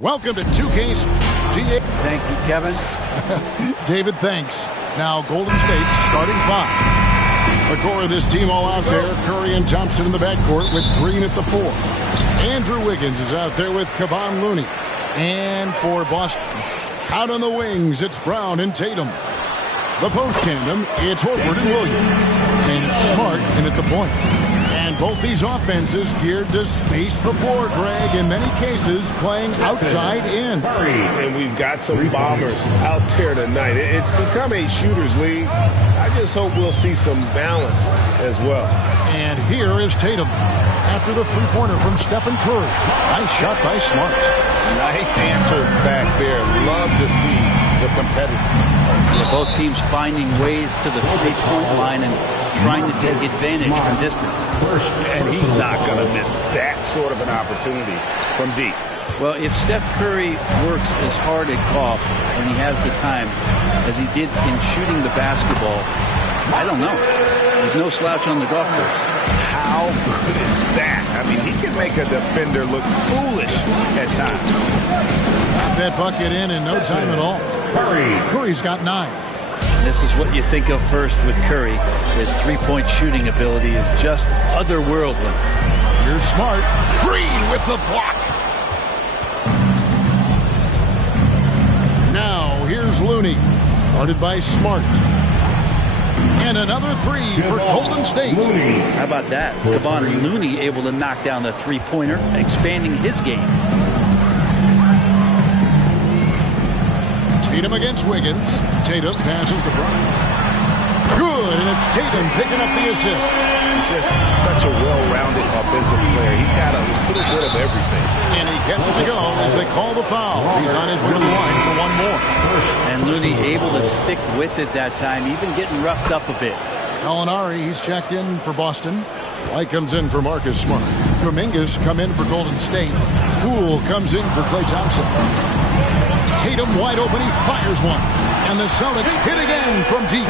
Welcome to 2K's GA. Thank you, Kevin. David, thanks. Now Golden State's starting five. The core of this team all out there. Curry and Thompson in the backcourt with Green at the 4. Andrew Wiggins is out there with Kevon Looney. And for Boston, out on the wings, it's Brown and Tatum. The post tandem, it's Horford and Williams. And it's Smart in at the point. And both these offenses geared to space the floor, Greg, in many cases playing outside in. And we've got some bombers out there tonight. It's become a shooter's league. I just hope we'll see some balance as well. And here is Tatum after the three-pointer from Stephen Curry. Nice shot by Smart. Nice answer back there. Love to see the competitiveness. Yeah, both teams finding ways to the three-point line and trying to take advantage from distance. And he's not going to miss that sort of an opportunity from deep. Well, if Steph Curry works as hard at golf when he has the time as he did in shooting the basketball, I don't know. There's no slouch on the golf course. How good is that? I mean, he can make a defender look foolish at times. Got that bucket in no time at all. Curry's got 9. This is what you think of first with Curry. His three-point shooting ability is just otherworldly. Here's Smart. Green with the block. Now, here's Looney. Guarded by Smart. And another three for Golden State. How about that? Kevon Looney able to knock down the three-pointer, expanding his game. Tatum against Wiggins. Tatum passes to Brown. Good, and it's Tatum picking up the assist. He's just such a well-rounded offensive player. He's got a little bit of everything. And he gets it to go as they call the foul. He's on his way to the line for one more. And Looney able to stick with it that time, even getting roughed up a bit. Gallinari, he's checked in for Boston. White comes in for Marcus Smart. Kuminga's come in for Golden State. Poole comes in for Klay Thompson. Tatum wide open, he fires one. And the Celtics hit again from deep.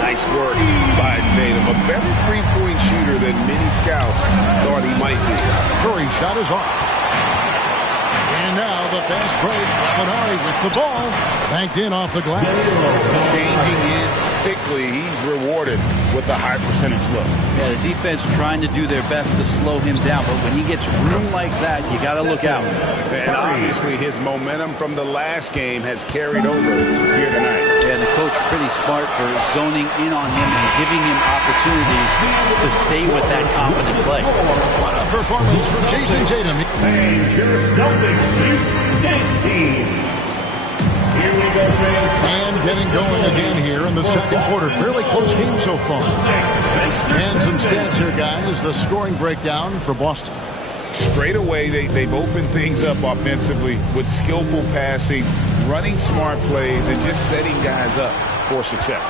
Nice work by Tatum. A better three-point shooter than many scouts thought he might be. Curry's shot is off. And now the fast break. Gallinari with the ball. Banked in off the glass. Changing his quickly. He's rewarded with a high percentage look. Yeah, the defense trying to do their best to slow him down, but when he gets room like that, you got to look out. And obviously his momentum from the last game has carried over here tonight. Yeah, the coach pretty smart for zoning in on him and giving him opportunities to stay with that confident play. What a performance from Jason Tatum. And your Celtics next team. Here we go, fans. And getting going again here in the second quarter. Fairly close game so far. And some stats here, guys. The scoring breakdown for Boston. Straight away, they've opened things up offensively with skillful passing, running smart plays, and just setting guys up for success.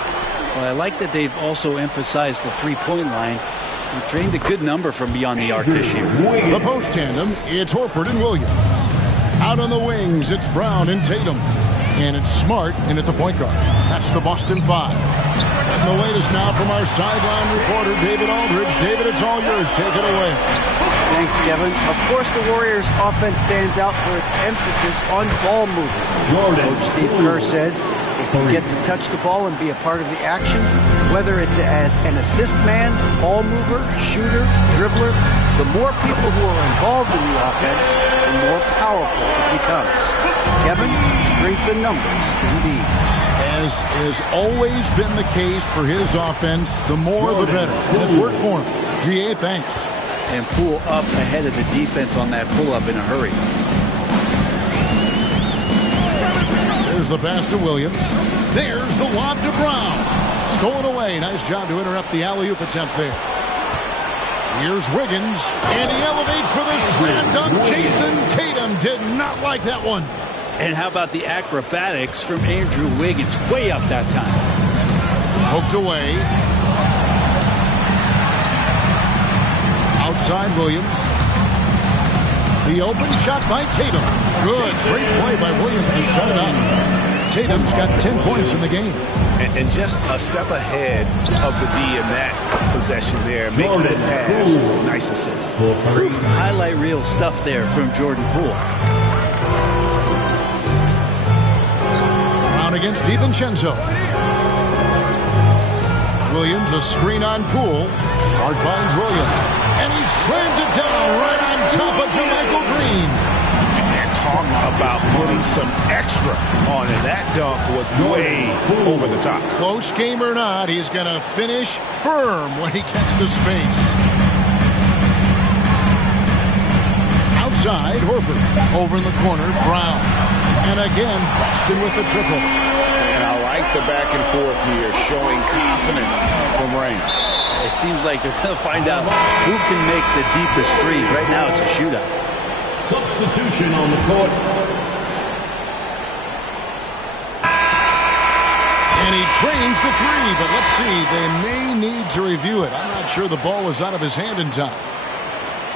Well, I like that they've also emphasized the three-point line. They've trained a good number from beyond the arc this year. The post tandem, it's Horford and Williams. Out on the wings, it's Brown and Tatum. And it's Smart in at the point guard. That's the Boston 5. And the latest now from our sideline reporter, David Aldridge. David, it's all yours. Take it away. Thanks, Kevin. Of course, the Warriors' offense stands out for its emphasis on ball movement. Coach Steve Kerr says if you get to touch the ball and be a part of the action, whether it's as an assist man, ball mover, shooter, dribbler, the more people who are involved in the offense, the more powerful it becomes. Kevin, strength in numbers, indeed. As has always been the case for his offense, the more the better. And it's worked for him. GA, thanks. And Poole up ahead of the defense on that pull-up in a hurry. There's the pass to Williams. There's the lob to Brown. Stolen away. Nice job to interrupt the alley-oop attempt there. Here's Wiggins, and he elevates for the slam dunk. Jason Tatum did not like that one. And how about the acrobatics from Andrew Wiggins? Way up that time. Poked away. Outside Williams. The open shot by Tatum. Good. Great play by Williams to shut it up. Tatum's got 10 points in the game. And just a step ahead of the D in that possession there, making the pass. Nice assist. Highlight reel stuff there from Jordan Poole. Brown against DiVincenzo. Williams, a screen on Poole. Smart finds Williams. And he slams it down right on top of JaMychal Green. And talk about putting some extra on it. That dunk was way over the top. Close game or not, he's going to finish firm when he gets the space. Outside, Horford. Over in the corner, Brown. And again, Boston with the triple. And I like the back and forth here, showing confidence from Rain. It seems like they're going to find out who can make the deepest threes. Right now, it's a shootout. Substitution on the court. And he trains the three, but let's see. They may need to review it. I'm not sure the ball was out of his hand in time.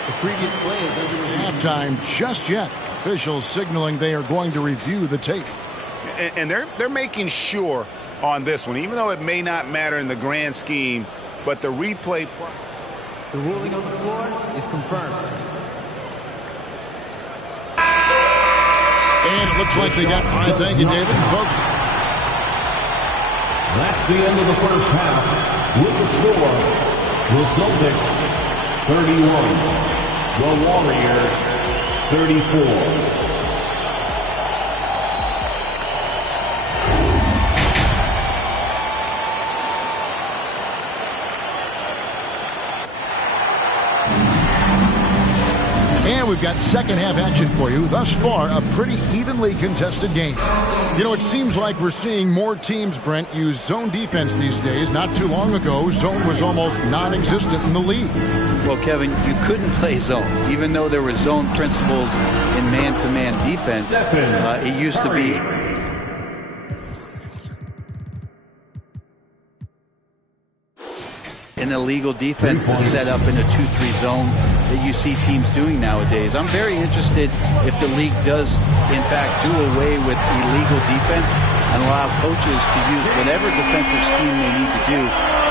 The previous play is under review. Halftime just yet. Officials signaling they are going to review the tape. And they're making sure on this one, even though it may not matter in the grand scheme, but the replay. The ruling on the floor is confirmed. And it looks like they got. All right, thank you, David. Folks. That's the end of the first half. With the score, the Celtics 31, the Warriors 34. And we've got second half action for you. Thus far, a pretty evenly contested game. You know, it seems like we're seeing more teams, Brent, use zone defense these days. Not too long ago, zone was almost non-existent in the league. Well, Kevin, you couldn't play zone. Even though there were zone principles in man-to-man defense, it used to be an illegal defense to set up in a 2-3 zone that you see teams doing nowadays. I'm very interested if the league does, in fact, do away with illegal defense and allow coaches to use whatever defensive scheme they need to do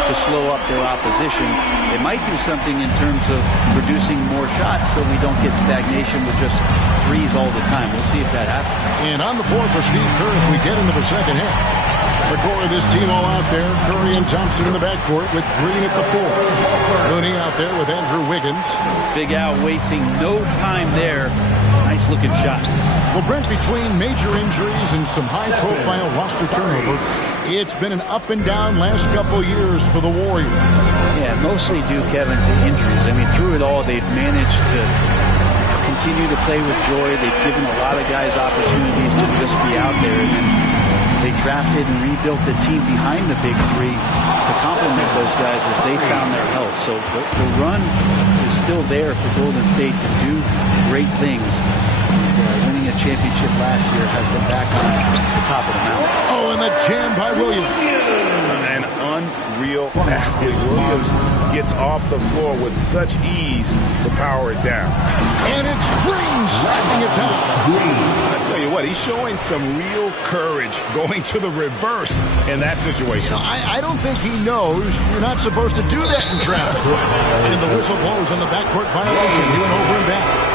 to slow up their opposition. It might do something in terms of producing more shots so we don't get stagnation with just threes all the time. We'll see if that happens. And on the floor for Steve Kerr as we get into the second half. The core of this team all out there. Curry and Thompson in the backcourt with Green at the 4. Looney out there with Andrew Wiggins. Big Al wasting no time there. Nice looking shot. Well, Brent, between major injuries and some high-profile roster turnover, it's been an up and down last couple years for the Warriors. Yeah, mostly due, Kevin, to injuries. I mean, through it all, they've managed to continue to play with joy. They've given a lot of guys opportunities to just be out there, and then they drafted and rebuilt the team behind the big three to complement those guys as they found their health. So the run is still there for Golden State to do great things. Winning a championship last year has them back on the top of the mountain. Oh, and the jam by Williams. An unreal athlete. Williams gets off the floor with such ease to power it down. And it's Green slapping it down. I tell you what, he's showing some real courage going to the reverse in that situation. I don't think he knows you're not supposed to do that in traffic. And the whistle blows on the backcourt violation. He went over and back.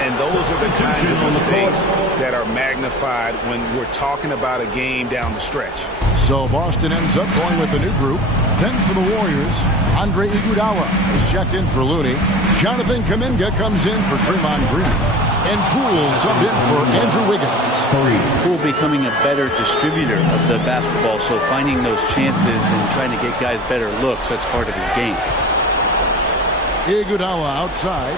And those are the kinds of mistakes that are magnified when we're talking about a game down the stretch. So Boston ends up going with the new group. Then for the Warriors, Andre Iguodala is checked in for Looney. Jonathan Kuminga comes in for Draymond Green. And Poole subbed in for Andrew Wiggins. Poole becoming a better distributor of the basketball, so finding those chances and trying to get guys better looks, that's part of his game. Iguodala outside.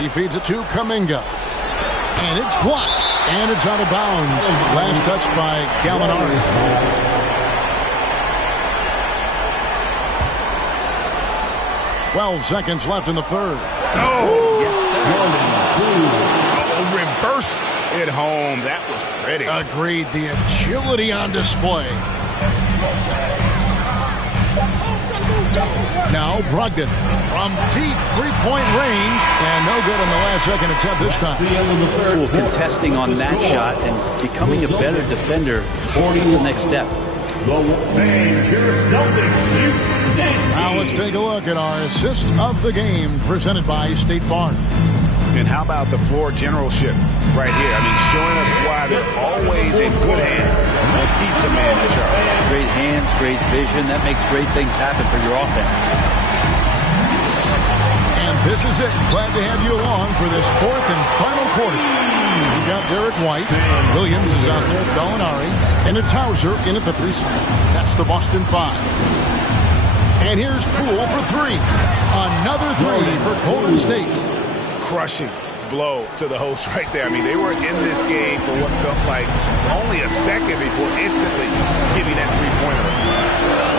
He feeds it to Kuminga. And it's blocked. And it's out of bounds. Last touch by Gallinari. 12 seconds left in the third. Oh, yes, sir. Oh, reversed it home. That was pretty. Agreed. The agility on display. Now Brogdon from deep three-point range, and no good on the last second attempt this time. Poole contesting on that shot and becoming a better defender. That's the next step. Now let's take a look at our assist of the game presented by State Farm. And how about the floor generalship right here? I mean, showing us why they're always in good hands. And he's the man in charge. Great hands, great vision. That makes great things happen for your offense. And this is it. Glad to have you along for this fourth and final quarter. We've got Derek White. Williams is out there, Gallinari. And it's Hauser in at the 3 spot. That's the Boston 5. And here's Poole for 3. Another 3 for Golden State. Crushing blow to the host right there. I mean, they were in this game for what felt like only a second before instantly giving that three-pointer.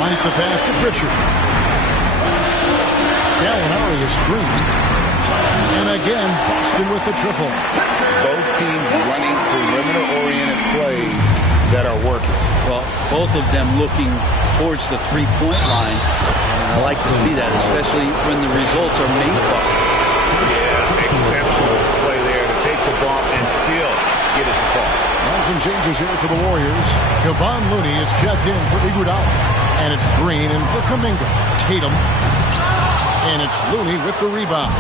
White the pass to Pritchard. Gallinari is screened. And again, Boston with the triple. Both teams running perimeter-oriented plays that are working. Well, both of them looking towards the three-point line. I like to see that, especially when the results are made buckets. Yeah, exceptional play there to take the bump and still get it to fall. And some changes here for the Warriors. Kevon Looney is checked in for Iguodala. And it's Green in for Kuminga. Tatum. And it's Looney with the rebound.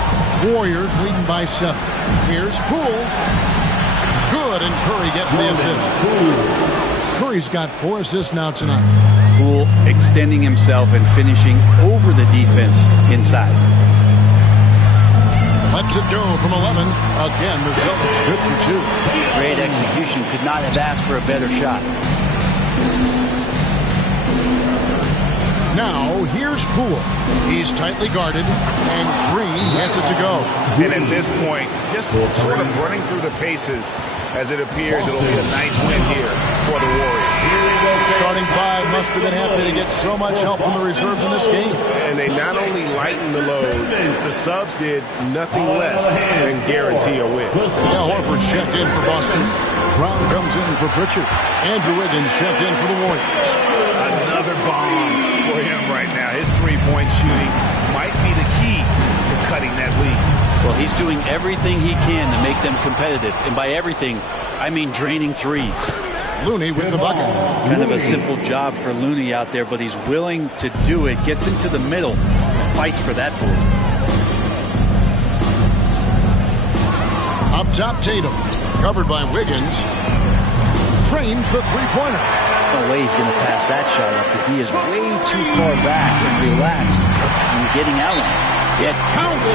Warriors leading by 7. Here's Poole. Good, and Curry gets the assist. Curry's got 4 assists now tonight. Poole extending himself and finishing over the defense inside. Lets it go from 11. Again, the Celtics good for 2. Great execution. Could not have asked for a better shot. Now, here's Poole. He's tightly guarded, and Green gets it to go. And at this point, just sort of running through the paces as it appears it'll be a nice win here for the Warriors. Starting 5 must have been happy to get so much help from the reserves in this game. And they not only lightened the load, the subs did nothing less than guarantee a win. Al Horford's checked in for Boston. Brown comes in for Pritchard. Andrew Wiggins checked in for the Warriors. Another bomb for him right now. His three-point shooting might be the key to cutting that lead. Well, he's doing everything he can to make them competitive. And by everything, I mean draining threes. Looney with the bucket. Kind of a simple job for Looney out there, but he's willing to do it. Gets into the middle, fights for that board. Up top, Tatum. Covered by Wiggins. Trains the three-pointer. No way he's going to pass that shot up. The D is way too far back and relaxed and getting out on it. It counts.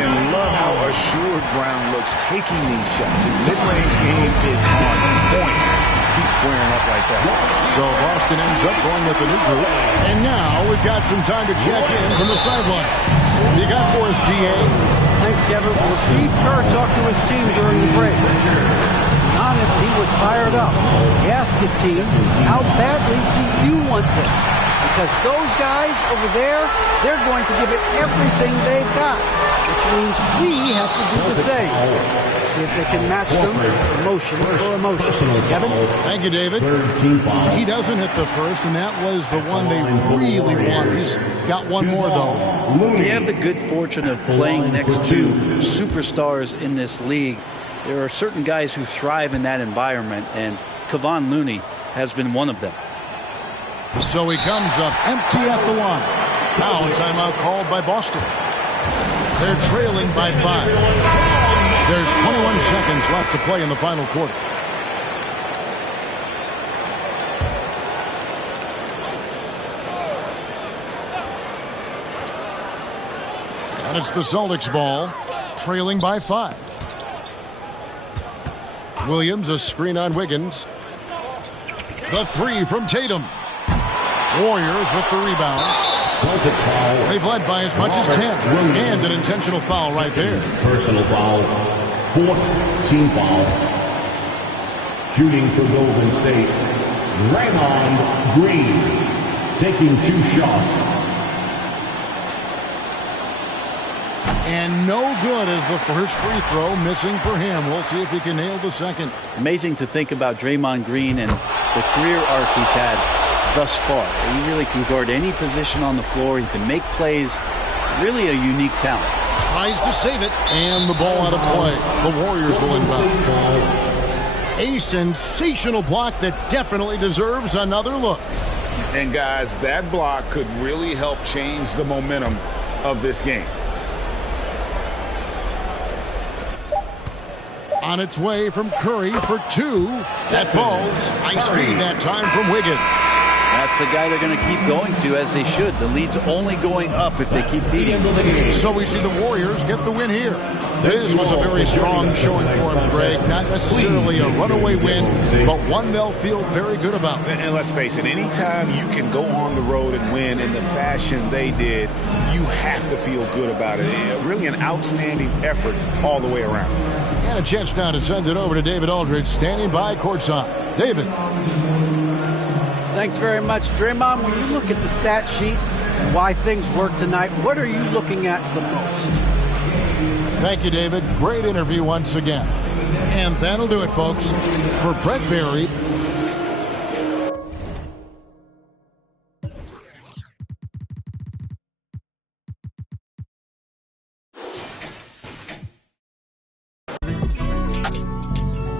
And love how assured Brown looks taking these shots. His mid-range game is on point. He's squaring up like that. So Boston ends up going with the new group. And now we've got some time to check in from the sideline. You got for us, DA. Thanks, Kevin. Well, Steve Kerr talked to his team during the break. Honest, he was fired up. He asked his team, how badly do you want this? Because those guys over there, they're going to give it everything they've got, which means we have to do the same. See if they can match them emotion for emotion. Kevin? Thank you, David. He doesn't hit the first, and that was the one they really wanted. He's got one more, though. We have the good fortune of playing next to superstars in this league. There are certain guys who thrive in that environment, and Kevon Looney has been one of them. So he comes up empty at the line. Now a timeout called by Boston. They're trailing by 5. There's 21 seconds left to play in the final quarter. And it's the Celtics ball, trailing by 5. Williams, a screen on Wiggins. The 3 from Tatum. Warriors with the rebound. They've led by as much as 10. And an intentional foul right there. Personal foul. 4th team foul. Shooting for Golden State, Draymond Green, taking 2 shots. And no good as the first free throw missing for him. We'll see if he can nail the second. Amazing to think about Draymond Green and the career arc he's had thus far. He really can guard any position on the floor. He can make plays. Really a unique talent. Tries to save it, and the ball out of play. The Warriors will inbound. A sensational block that definitely deserves another look. And guys, that block could really help change the momentum of this game. On its way from Curry for 2. That falls. Nice feed that time from Wiggins. That's the guy they're going to keep going to, as they should. The lead's only going up if they keep feeding. So we see the Warriors get the win here. This was a very strong showing for them, Greg. Not necessarily a runaway win, but one they'll feel very good about. And let's face it, anytime you can go on the road and win in the fashion they did, you have to feel good about it. Really an outstanding effort all the way around. And a chance now to send it over to David Aldridge, standing by courtside. David. Thanks very much, Draymond. When you look at the stat sheet and why things work tonight, what are you looking at the most? Thank you, David. Great interview once again. And that'll do it, folks. For Brett Barry,